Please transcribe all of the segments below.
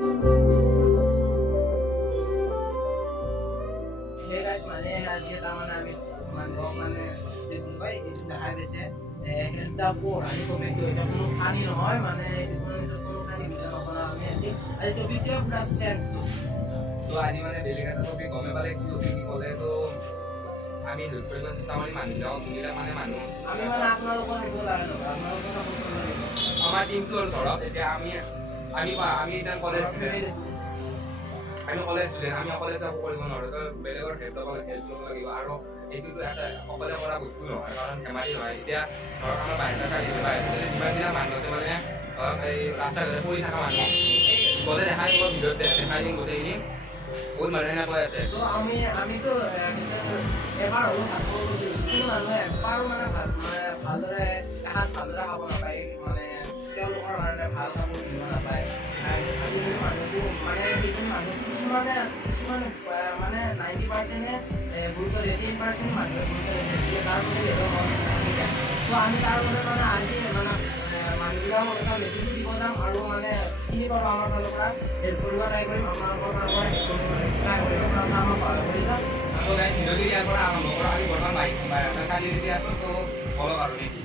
সেই গাইজ মানে আজি এটা মানে আমি মানুহক মানে কয় এইটো দেখাই দিছে হেল্থ পোৰ আজি টপিকটো হৈছে কোনো খানি নহয় মানে কোনো খানি ভিডিঅ' নবনাওঁ আমি আজি টপিকটো পুৰা চেঞ্জ তো আজি মানে বেলেগ এটা টপিক গমে পালে কি টপিক কি ক'লে তো আমি হেল্প কৰিব চেষ্টা কৰিম মানুহবিলাকক যোনবিলাক মানে মানুহ আমি মানে আপোনালোকৰ সেইটো লাগে নহয় আপোনালোকৰ সাপোৰ্ট কৰিব লাগিব আমাৰ টিমটো আৰু ধৰক এতিয়া আমি এতিয়া কলেজ আমি কলেজ ষ্টুডেণ্ট আমি অকলে একো কৰিব নোৱাৰোঁ তো বেলেগৰ হেল্প ল'ব লাগিব আৰু এইটোতো এটা অকলে কৰা বস্তু নহয় কাৰণ ধেমালি নহয় এতিয়া ধৰক আমাৰ বাহিৰত চালিছে বাহিৰত যিমানবিলাক মানুহ আছে মানে ধৰক এই ৰাস্তা ঘাটে পৰি থকা মানুহ গ'লে দেখাই দিব ভিডিঅ'ত দেখাই দিম গোটেইখিনি বহুত মানুহে এনেকৈ আছে তো আমিতো এবাৰ হ'লেও ভাত খাব গৈছিলোঁ কিন্তু মানুহে এবাৰো মানে ভালদৰে এসাঁজ ভালদৰে খাব নাপায় মানে তেওঁলোকৰ কাৰণে ভাল কামবোৰ দিব নাপায় আজিকালি মানুহটো মানে সেইখিনি মানুহ কিছুমান মানে 90%-এ গুৰুত্ব দিয়ে 10% মানুহে গুৰুত্ব দিয়ে তাৰ প্ৰতি তো আমি তাৰ বাবে মানে আজি মানে মানুহবিলাকক এটা মেছেজো দিব যাম আৰু মানে কি কৰোঁ আমাৰ ফালৰ পৰা হেল্প কৰিব ট্ৰাই কৰিম আপোনালোকৰ ফালৰ পৰা হেল্প কৰিব ট্ৰাই কৰিম আপোনালোকে আমাক সহায় কৰি যাওক তো গাইজ ভিডিঅ'টো ইয়াৰ পৰা আৰম্ভ কৰোঁ আমি বৰ্তমান চাৰিআলিতে আছোঁ তো অলপ আৰু নেকি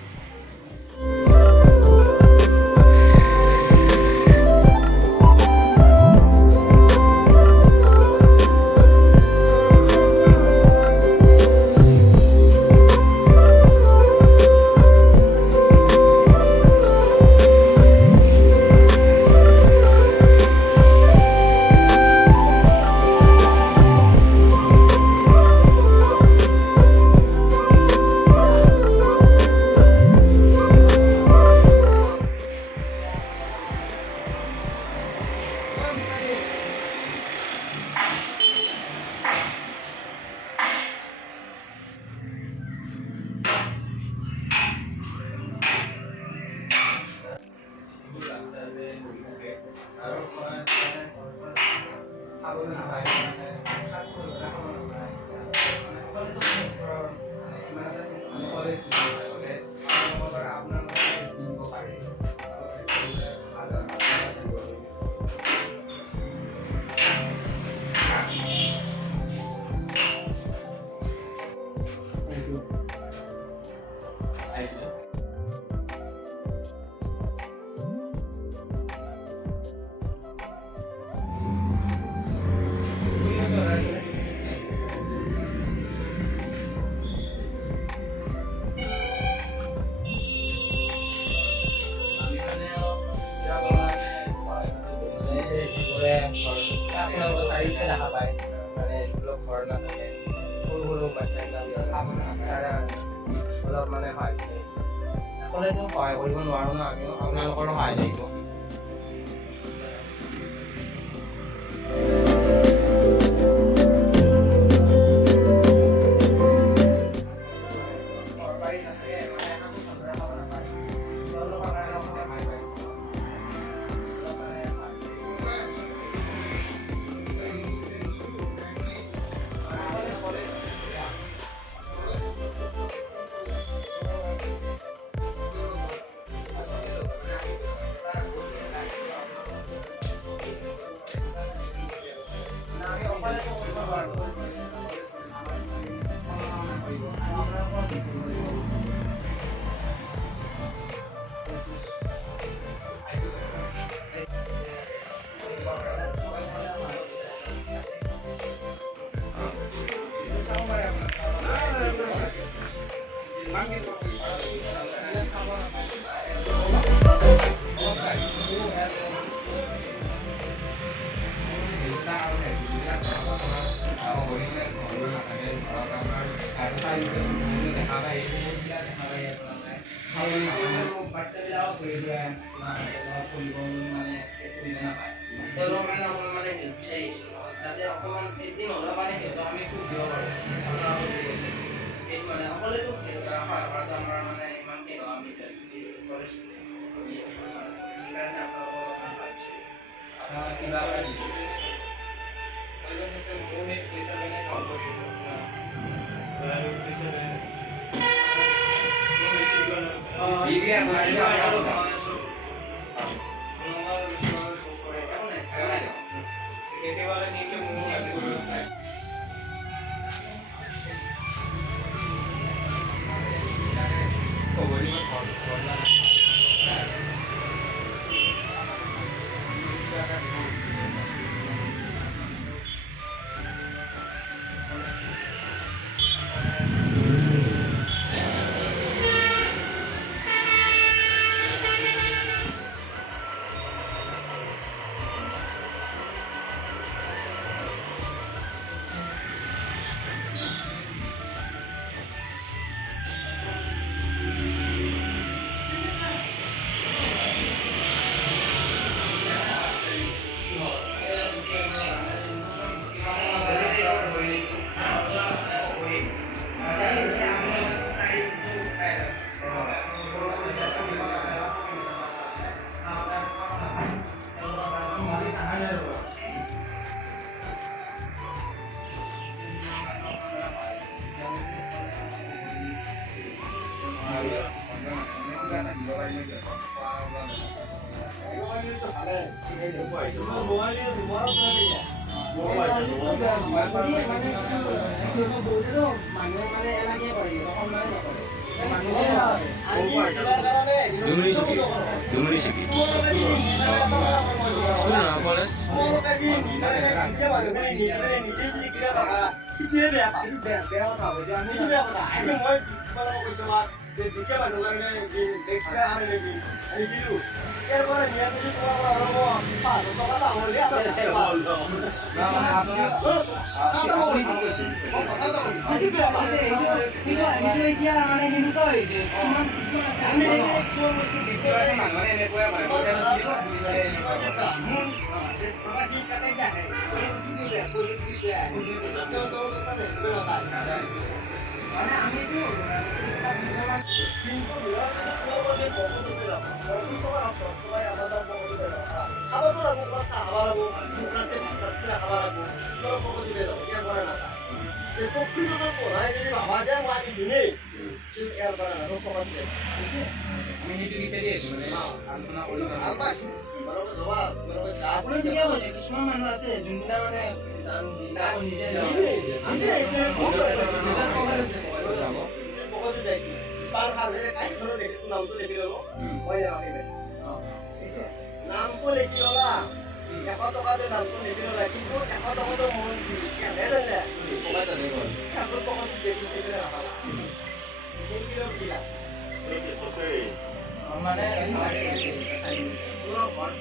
চাৰিআলিতে দেখা পায় মানে যিবিলাক ঘৰ নাথাকে সৰু সৰু বাচ্ছা অলপ মানে অকলেতো সহায় কৰিব নোৱাৰোঁ ন আমিও আপোনালোকৰো সহায় লাগিব খেতিবালে নিচে মুখ লাগবে নামটো লিখি ললা 100 টকা দি নামটো লিখি ললা কিন্তু 100 টকাটো মন দি কেনে জানে কমাই জানে গল 100 টকা দি দেখি দিলে রাখা এই কিলো দিলা মানে পুরো ঘর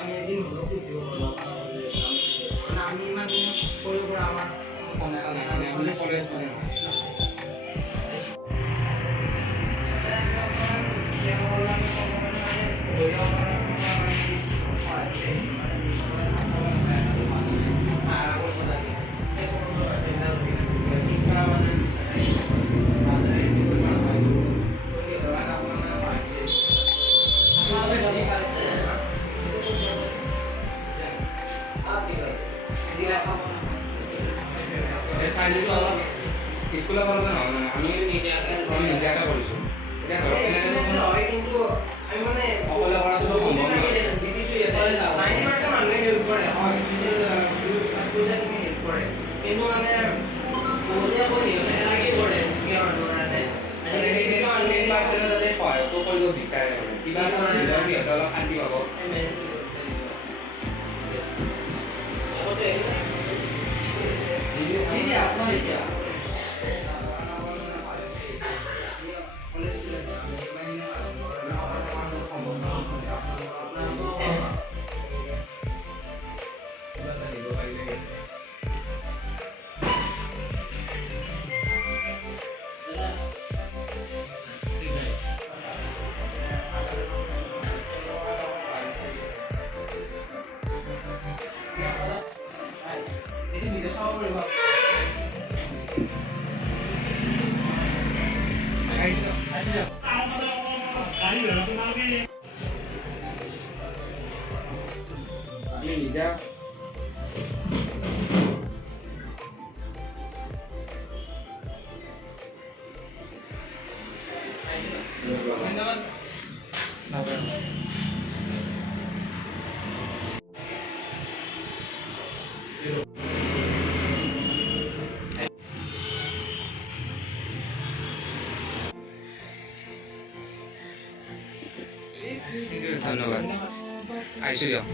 আমি এদিন হলো খুঁজব মানে আমি ইমান করে করে আমার কলেজ জবটো কৰিব বিচাৰে মানে কিবা এটা নিজৰ সিহঁতে অলপ শান্তি পাব নিজা ধন্যবাদ আইছো দিয়ক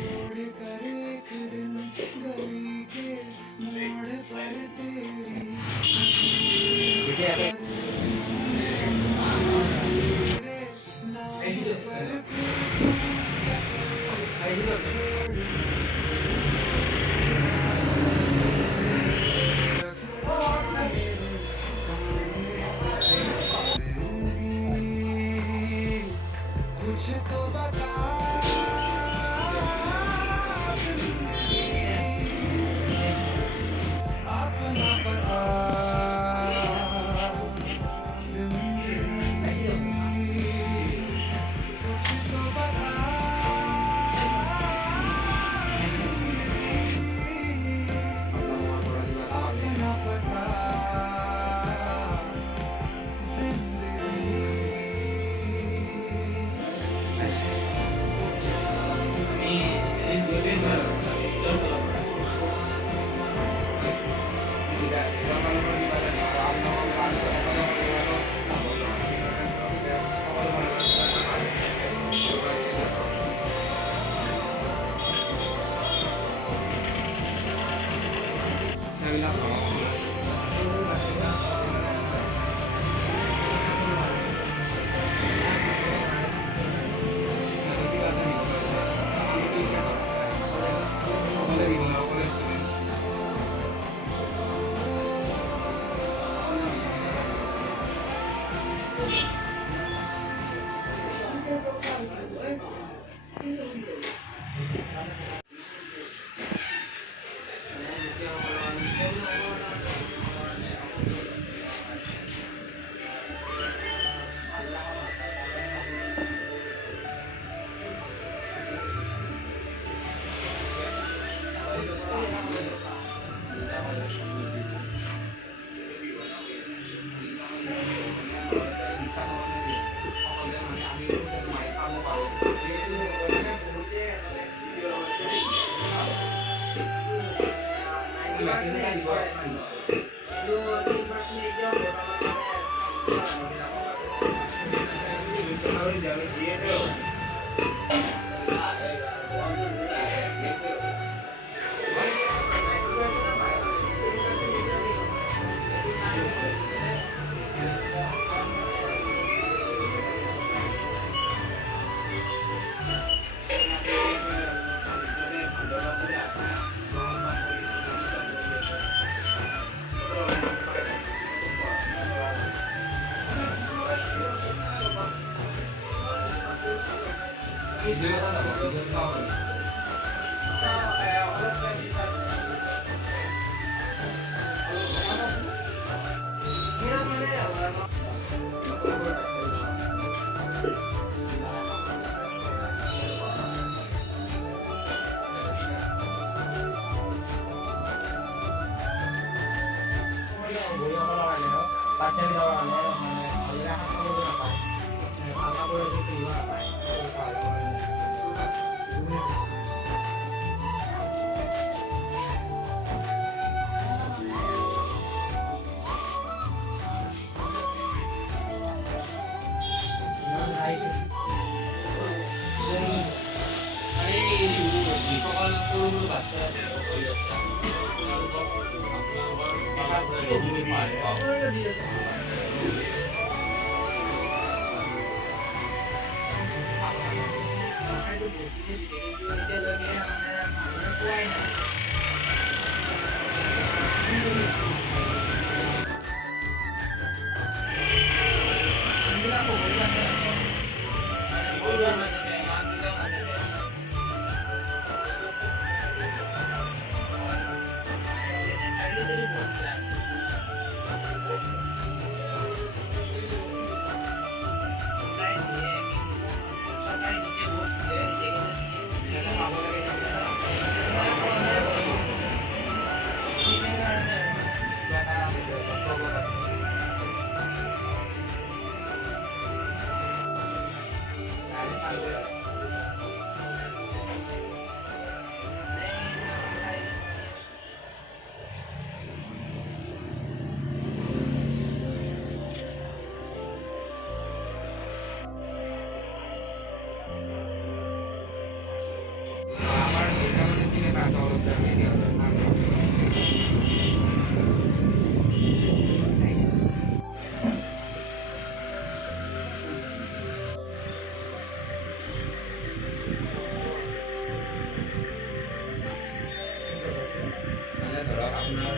মানে ধৰক আপোনাৰ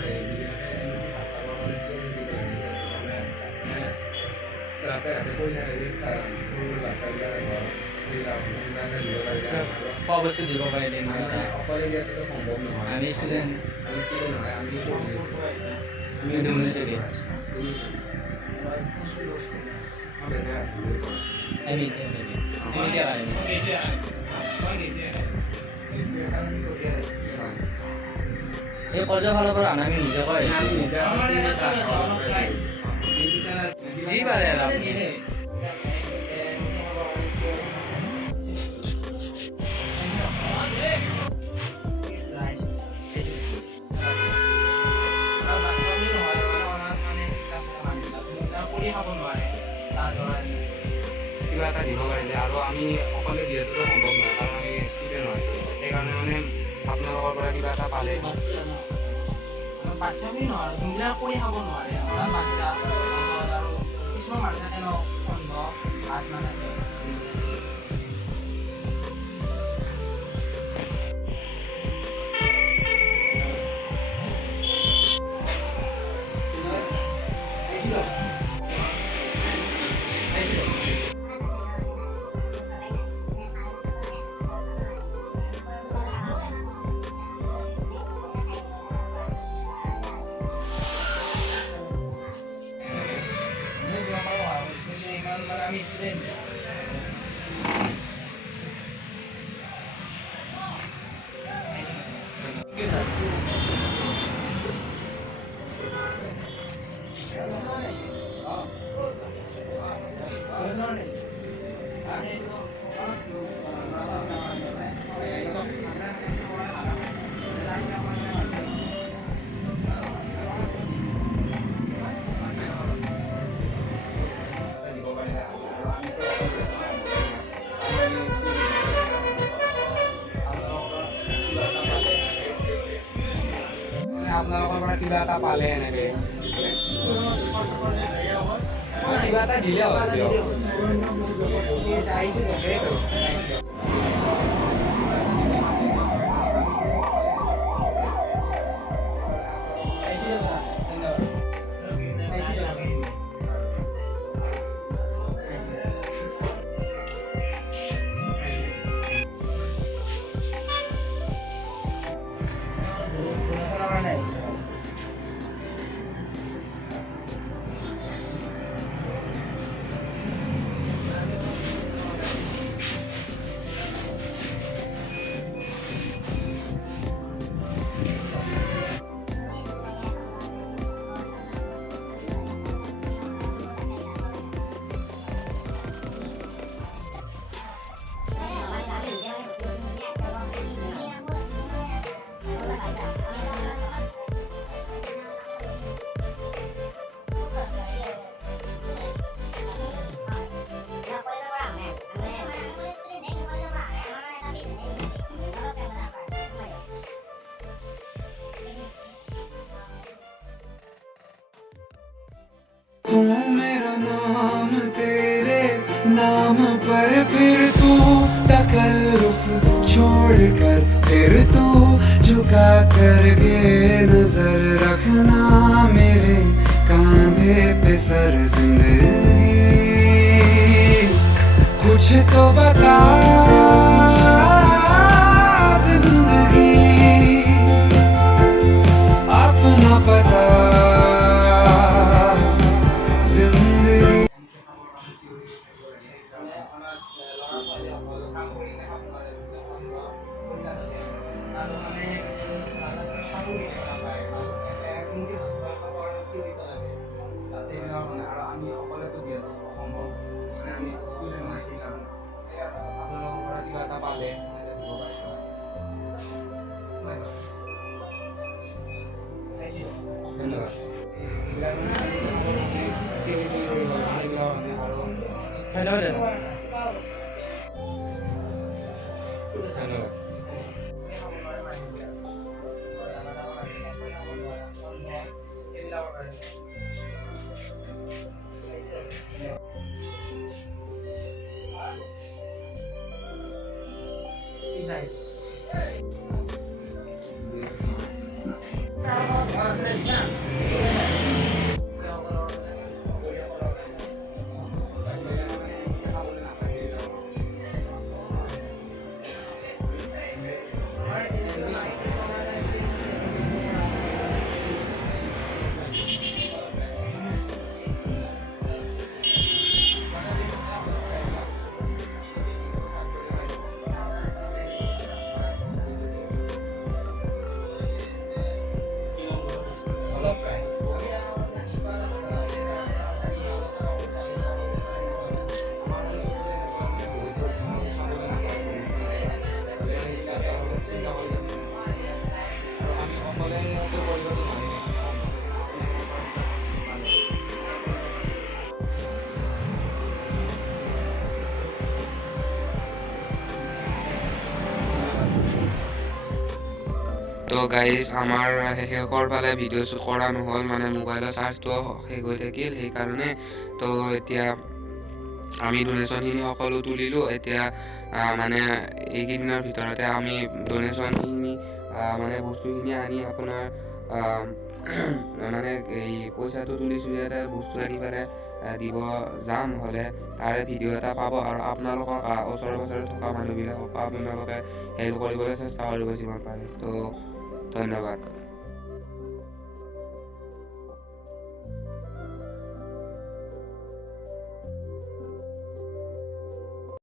ৰাস্তাই ঘাটে পৰি থাকে সৰু বাচ্চাবিলাকে খোৱা বস্তু দিব পাৰিলে অকলে দিয়াটোতো সম্ভৱ নহয়। আমি ষ্টুডেণ্ট আমি ষ্টুডেণ্ট নহয়, আমি পঢ়ি আছোঁ। আমি দুমুলি চলি আমি এতিয়া এই কলেজৰ ফালৰ পৰা আমি নিজে কৰাই যি পাৰে আৰু আপুনি কিবা এটা দিব পাৰিলে আৰু আমি অকলে দিয়াটোতো সম্ভৱ নহয়, কাৰণ আমি ষ্টুডেণ্ট হয়। সেইকাৰণে মানে আপোনালোকৰ পৰা কিবা এটা পালে বাচ্ছা বুলি নহয়, যোনবিলাক কৰি খাব নোৱাৰে আপোনাৰ বাচ্ছা আৰু কিছুমান মানুহ থাকে ন অন্ধ হাত নাথাকে। আমি স্টুডেন্ট আপোনালোকৰ পৰা কিবা এটা পালে এনেকে কিবা এটা দিলে হয় দিয়ক। हूँ मेरा नाम तेरे नाम पर फिर तू तकल्लुफ छोड़ कर फिर तू झुका करके नजर रखना मेरे कांधे पे सर जिंदगी कुछ तो बता जिंदगी अपना पता আমি অকলেতো দিয়াটো অসম্ভৱ, মানে আমি ষ্টুডেণ্ট হয়, সেইকাৰণে আপোনালোকৰ পৰা কিবা এটা পালে দিব পাৰিছোঁ। ধন্যবাদ। ধন্যবাদ। তো গাইজ আমাৰ শেষৰ ফালে ভিডিঅ' শ্বুট কৰা নহ'ল, মানে মোবাইলৰ চাৰ্জটো শেষ হৈ থাকিল, সেইকাৰণে। তো এতিয়া আমি ডনেশ্যনখিনি সকলো তুলিলোঁ। এতিয়া মানে এইকেইদিনৰ ভিতৰতে আমি ডনেশ্যনখিনি মানে বস্তুখিনি আনি আপোনাৰ মানে এই পইচাটো তুলিছোঁ ইয়াতে বস্তু আনি পেলাই দিব যাম, হ'লে তাৰে ভিডিঅ' এটা পাব। আৰু আপোনালোকৰ ওচৰে পাঁজৰে থকা মানুহবিলাকক আপোনালোকে হেল্প কৰিবলৈ চেষ্টা কৰিব যিমান পাৰে। তো ধন্যবাদ।